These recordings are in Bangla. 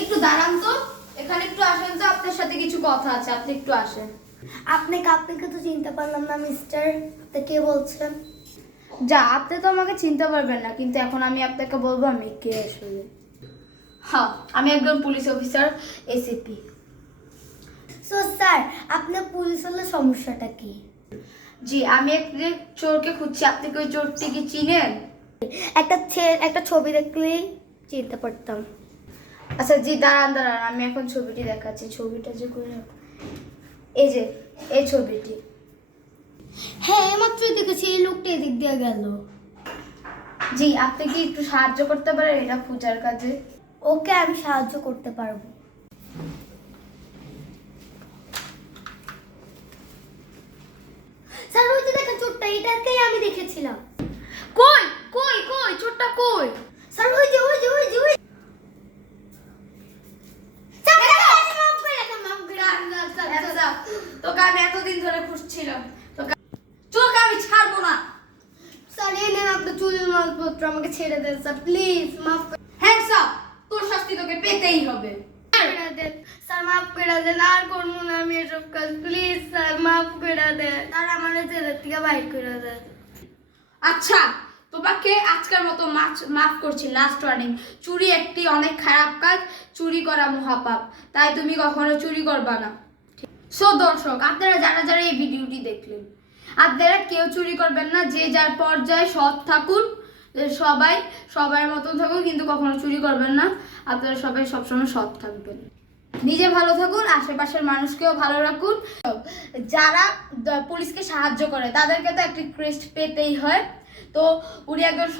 একটু দাঁড়ান তো, এখানে একটু আসেন তো, আপনার সাথে কিছু কথা আছে, আপনি একটু আসেন। আপনাকে তো চিনতে পারলাম না মিস্টার, আপনি কে বলছেন? যা, আপনি তো আমাকে চিনতে পারবেন না, কিন্তু এখন আমি আপনাকে বলবো আমি কে আসলে। হ্যাঁ, আমি একজন police officer, ACP. So sir, আপনার পুলিশ হলে সমস্যাটা কি? জি, আমি একটা চোরকে খুঁজছি, আপনি কি ওই চোরটিকে চিনেন? একটা ছবি দেখলেই চিনতে পারতাম। আচ্ছা জি, দাঁড়ান দাঁড়ান, আমি এখন ছবিটি দেখাচ্ছি। ছবিটা যে করে, এই যে এই ছবিটি। হ্যাঁ, এইমাত্রই দেখেছি এই লোকটা এদিক দিয়ে গেল। জি, আপনি কি একটু সাহায্য করতে পারেন এটা খোঁজার কাজে? ওকে, আমি সাহায্য করতে পারবো। স্যার, ওই যে দেখেন চোরটা, এটাকেই আমি দেখেছিলাম। কই কই কই চোরটা কই? স্যার, ওই যে স্যার, মাফ করে দেন, মাফ করে দেন। আচ্ছা, তোকে আমি এতদিন ধরে খুঁজছিলাম, তোকে আমি ছাড়বো না। স্যার, এই নেন আপনার চুরির মালপত্র, আমাকে ছেড়ে দেন স্যার, প্লিজ মাফ হ্যান্ডস আপ, তোর শাস্তি তোকে পেতেই হবে। করে দেন স্যার, মাফ করে দেন। আর করবো না আমি এসব কাজ, প্লিজ স্যার মাফ করে দেন। আর আমার জেলের থেকে বাইর করে দেন। আচ্ছা, তোমাকে আজকের মতো মাফ করছি, লাস্ট ওয়ার্নিং। চুরি একটি অনেক খারাপ কাজ, চুরি করা মহাপাপ, তাই তুমি কখনো চুরি করবা না। সো দর্শক, আপনারা যারা যারা এই ভিডিওটি দেখলেন, আপনারা কেউ চুরি করবেন না, যে যার পর্যায়ে সৎ থাকুন, সবাই মতন থাকুন, কিন্তু কখনো চুরি করবেন না। আপনারা সবাই সবসময় সৎ থাকবেন, নিজে ভালো থাকুন, আশেপাশের মানুষকেও ভালো রাখুন। যারা পুলিশকে সাহায্য করে তাদেরকে তো একটি ক্রেস্ট পেতেই হয়, তো উনি একজন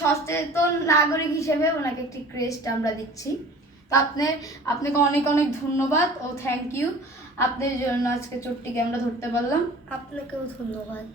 সচেতন নাগরিক হিসেবে ওনাকে একটি ক্রেস্ট আমরা দিচ্ছি। তো আপনাকে অনেক অনেক ধন্যবাদ ও থ্যাংক ইউ। আপনার জন্য আজকে চোরটিকে আমরা ধরতে পারলাম। আপনাকেও ধন্যবাদ।